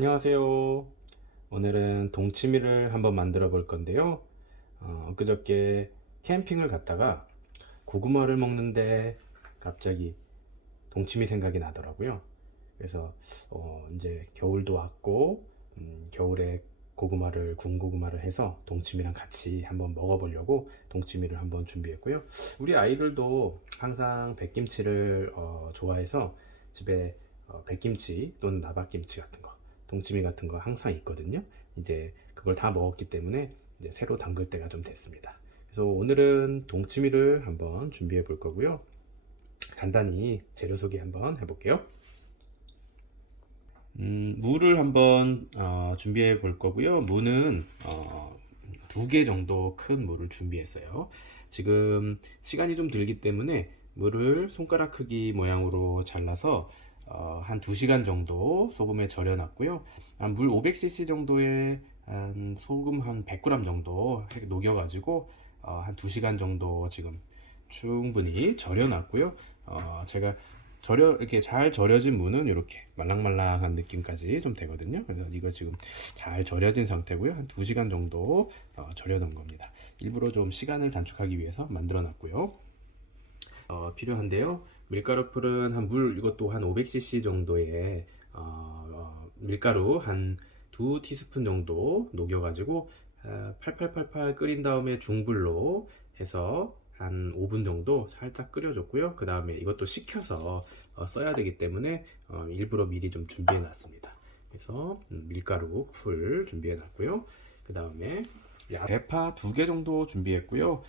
안녕하세요. 오늘은 동치미를 한번 만들어 볼 건데요. 그저께 캠핑을 갔다가 고구마를 먹는데 갑자기 동치미 생각이 나더라고요. 그래서 이제 겨울도 왔고 겨울에 고구마를 군 고구마를 해서 동치미랑 같이 한번 먹어보려고 동치미를 한번 준비했고요. 우리 아이들도 항상 백김치를 좋아해서 집에 백김치 또는 나박김치 같은 거, 동치미 같은 거 항상 있거든요. 이제 그걸 다 먹었기 때문에 이제 새로 담글 때가 좀 됐습니다. 그래서 오늘은 동치미를 한번 준비해 볼 거고요. 간단히 재료 소개 한번 해볼게요. 무를 한번 준비해 볼 거고요. 무는 2개 정도 큰 무를 준비했어요. 지금 시간이 좀 들기 때문에 무를 손가락 크기 모양으로 잘라서 한 2시간 정도 소금에 절여 놨고요. 물 500cc 정도에 한 소금 한 100g 정도 녹여 가지고 한 2시간 정도 지금 충분히 절여 놨고요. 제가 이렇게 잘 절여진 무는 이렇게 말랑말랑한 느낌까지 좀 되거든요. 그래서 이거 지금 잘 절여진 상태고요. 한 2시간 정도 절여 놓은 겁니다. 일부러 좀 시간을 단축하기 위해서 만들어 놨고요. 필요한데요. 밀가루 풀은 이것도 한 500cc 정도의 밀가루 한 2티스푼 정도 녹여가지고 팔팔팔팔 끓인 다음에 중불로 해서 한 5분 정도 살짝 끓여줬고요. 그 다음에 이것도 식혀서 써야 되기 때문에 일부러 미리 좀 준비해 놨습니다. 그래서 밀가루 풀 준비해 놨고요. 그 다음에 대파 2개 정도 준비했고요.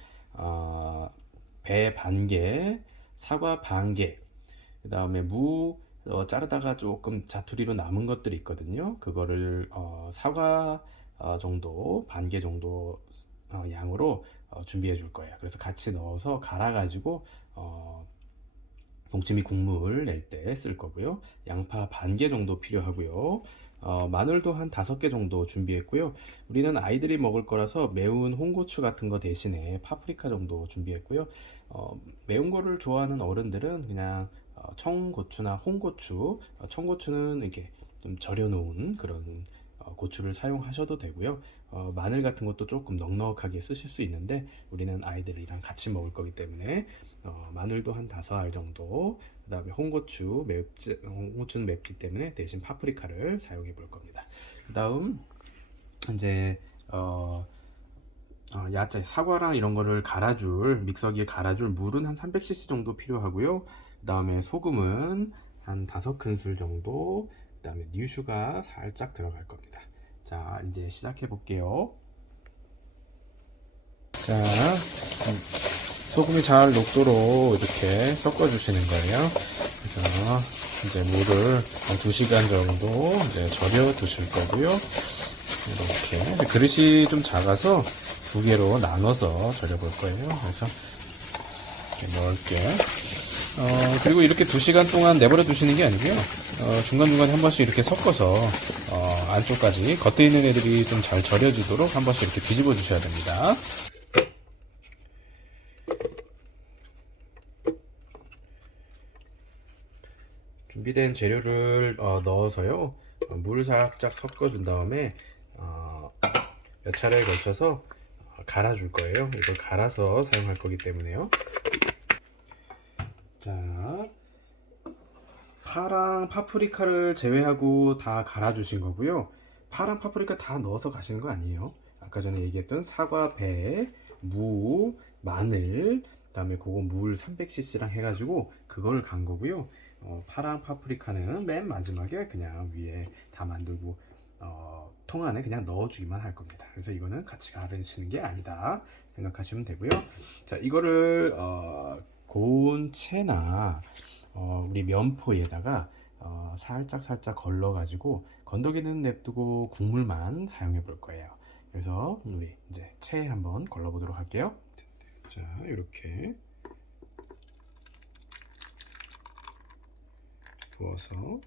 배 반 개, 사과 반 개, 그 다음에 무 자르다가 조금 자투리로 남은 것들이 있거든요. 그거를 사과 정도, 반 개 정도 양으로 준비해 줄 거예요. 그래서 같이 넣어서 갈아 가지고 동치미 국물 낼 때 쓸 거고요. 양파 반 개 정도 필요하고요. 마늘도 한 5개 정도 준비했고요. 우리는 아이들이 먹을 거라서 매운 홍고추 같은 거 대신에 파프리카 정도 준비했고요. 매운 거를 좋아하는 어른들은 그냥 청고추나 홍고추, 청고추는 이렇게 좀 절여 놓은 그런 고추를 사용하셔도 되고요. 마늘 같은 것도 조금 넉넉하게 쓰실 수 있는데 우리는 아이들이랑 같이 먹을 거기 때문에 마늘도 한 5알 정도, 그 다음에 홍고추는 맵기 때문에 대신 파프리카를 사용해 볼 겁니다. 그 다음 이제 야채, 사과랑 이런 거를 믹서기에 갈아줄 물은 한 300cc 정도 필요하고요. 그 다음에 소금은 한 5큰술 정도, 그 다음에 뉴슈가 살짝 들어갈 겁니다. 자, 이제 시작해 볼게요. 자, 소금이 잘 녹도록 이렇게 섞어 주시는 거예요. 그래서 이제 물을 한 2시간 정도 이제 절여 두실 거고요. 이렇게 그릇이 좀 작아서 2개로 나눠서 절여 볼 거예요. 그래서 이렇게 넓게 그리고 이렇게 2시간 동안 내버려 두시는 게 아니고요. 중간중간에 한 번씩 이렇게 섞어서 안쪽까지 겉에 있는 애들이 좀 잘 절여지도록 한 번씩 이렇게 뒤집어 주셔야 됩니다. 준비된 재료를 넣어서요. 물 살짝 섞어준 다음에 몇 차례에 걸쳐서 갈아줄 거예요. 이걸 갈아서 사용할 거기 때문에요. 자, 파랑 파프리카를 제외하고 다 갈아주신 거고요. 파랑 파프리카 다 넣어서 가시는 거 아니에요. 아까 전에 얘기했던 사과, 배, 무, 마늘, 그 다음에 그거 물 300cc랑 해가지고 그걸 간 거고요. 파랑 파프리카는 맨 마지막에 그냥 위에 다 만들고 통 안에 그냥 넣어주기만 할 겁니다. 그래서 이거는 같이 가르치는 게 아니다 생각하시면 되고요. 자, 이거를 고운 채나 우리 면포에다가 살짝 걸러 가지고 건더기는 냅두고 국물만 사용해 볼 거예요. 그래서 우리 이제 채에 한번 걸러 보도록 할게요. 자, 이렇게 부어서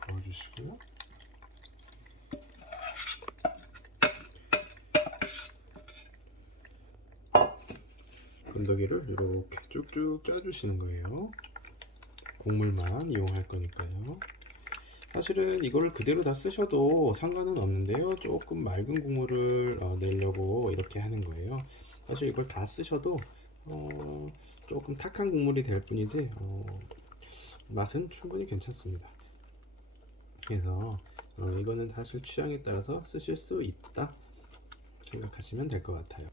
부어주시고요. 건더기를 이렇게 쭉쭉 짜주시는 거예요. 국물만 이용할 거니까요. 사실은 이거를 그대로 다 쓰셔도 상관은 없는데요. 조금 맑은 국물을 내려고 이렇게 하는 거예요. 사실 이걸 다 쓰셔도 조금 탁한 국물이 될 뿐이지 맛은 충분히 괜찮습니다. 그래서 이거는 사실 취향에 따라서 쓰실 수 있다 생각하시면 될 것 같아요.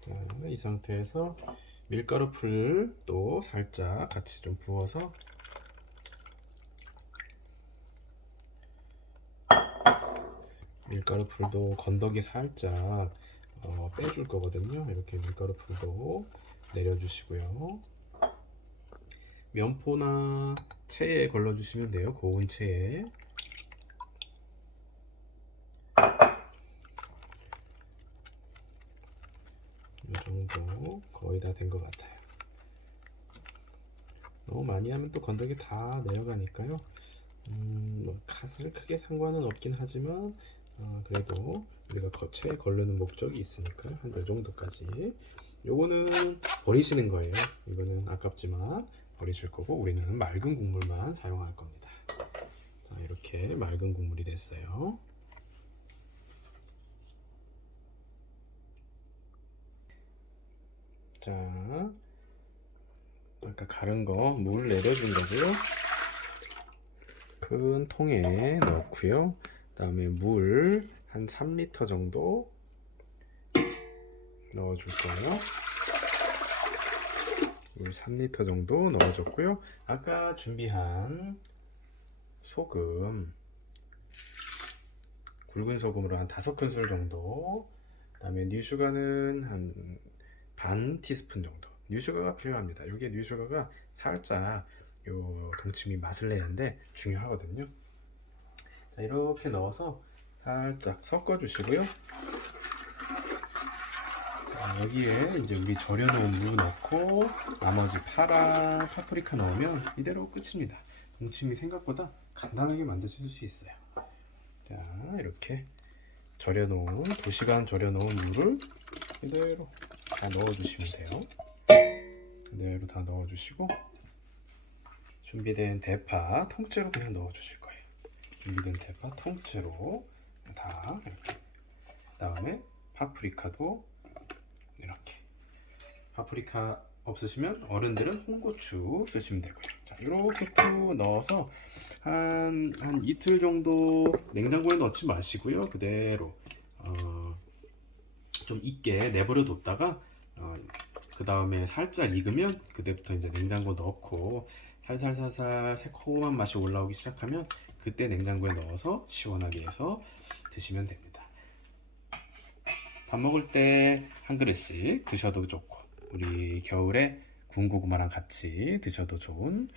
자, 이 상태에서 밀가루 풀 또 살짝 같이 좀 부어서 밀가루 풀도 건더기 살짝 빼줄 거거든요. 이렇게 밀가루 풀도 내려주시고요. 면포나 체에 걸러주시면 돼요. 고운 체에. 이 정도 거의 다 된 것 같아요. 너무 많이 하면 또 건더기 다 내려가니까요. 사실 크게 상관은 없긴 하지만 그래도 우리가 체에 걸르는 목적이 있으니까요. 한 이 정도까지. 요거는 버리시는 거예요. 이거는 아깝지만 버리실 거고 우리는 맑은 국물만 사용할 겁니다. 자, 이렇게 맑은 국물이 됐어요. 자, 아까 가른 거 물 내려준 거고요. 큰 통에 넣고요. 그다음에 물 한 3리터 정도 넣어줄 거예요. 물 3리터 정도 넣어줬고요. 아까 준비한 소금, 굵은 소금으로 한 5큰술 정도, 그다음에 뉴슈가는 한 반 티스푼 정도. 뉴슈가가 필요합니다. 이게 뉴슈가가 살짝 요 동치미 맛을 내는데 중요하거든요. 자, 이렇게 넣어서 살짝 섞어 주시고요. 여기에 이제 우리 절여놓은 무 넣고 나머지 파랑 파프리카 넣으면 이대로 끝입니다. 동치미 생각보다 간단하게 만드실 수 있어요. 자, 이렇게 절여놓은 2시간 절여놓은 무를 이대로 다 넣어주시면 돼요. 그대로 다 넣어주시고 준비된 대파 통째로 그냥 넣어주실 거예요. 준비된 대파 통째로 다 이렇게. 그다음에 파프리카도 이렇게. 파프리카 없으시면 어른들은 홍고추 쓰시면 되고요. 자, 이렇게 또 넣어서 한 이틀 정도 냉장고에 넣지 마시고요. 그대로 좀 익게 내버려 뒀다가 그 다음에 살짝 익으면 그때부터 이제 냉장고 넣고 살살살살 새콤한 맛이 올라오기 시작하면 그때 냉장고에 넣어서 시원하게 해서 드시면 됩니다. 밥 먹을 때 한 그릇씩 드셔도 좋고 우리 겨울에 구운 고구마랑 같이 드셔도 좋은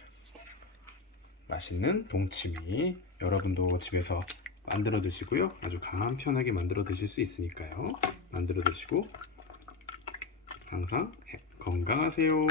맛있는 동치미 여러분도 집에서 만들어 드시고요. 아주 간편하게 만들어 드실 수 있으니까요. 만들어 드시고 항상 건강하세요.